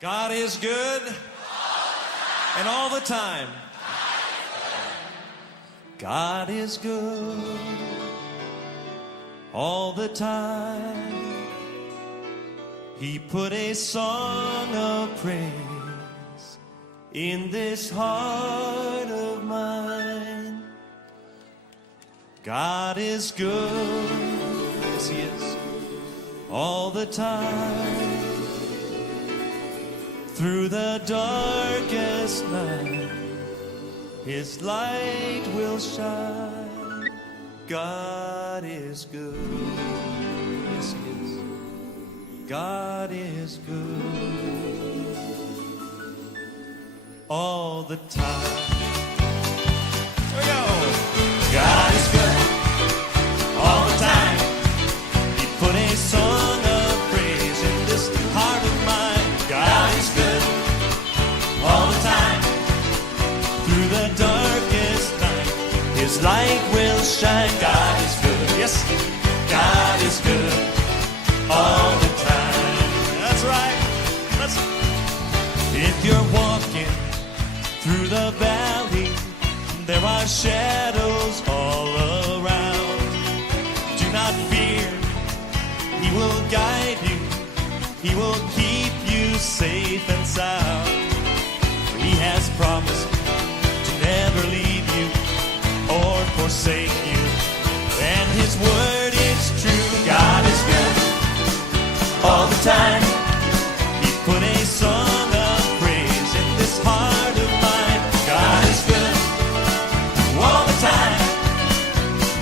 God is good, and all the time. God is good all the time. He put a song of praise in this heart of mine. God is good, yes He is, all the time. Through the darkest night, His light will shine. God is good, yes He is. God is good all the time. Here we go. God is good all the time. He put a song of praise in this heart of mine. God is good all the time. Through the darkest night, His light will shine. God is good, yes, God is good all the time. That's right. If you're walking through the valley, there are shadows all around. Do not fear, He will guide you. He will keep you safe and sound. He has promised to never leave you or forsake you. And His word is true. God is good all the time. He put a song of praise in this heart of mine. God is good all the time.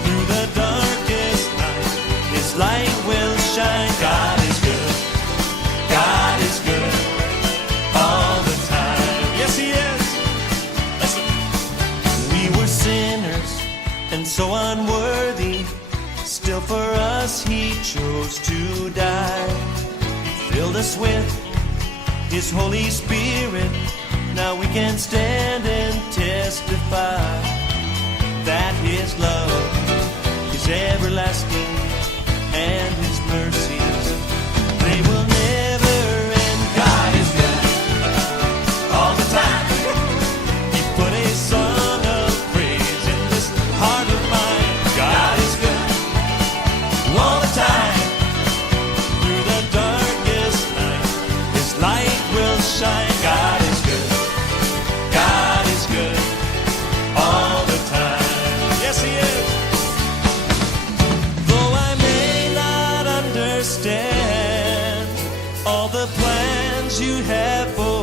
Through the darkest night, His light will shine. God is good. God is good all the time. Yes, He is. Listen. We were sinners and so unworthy. Still for us He chose to die. He filled us with His Holy Spirit. Now we can stand and testify that His love is everlasting and His mercies, they will never end. God is good all the time. He put a song of praise in this heart of mine. God is good all the time. Through the darkest night, His light will shine. God is good. God is good all the time. Yes, He is. Though I may not understand all the plans You have for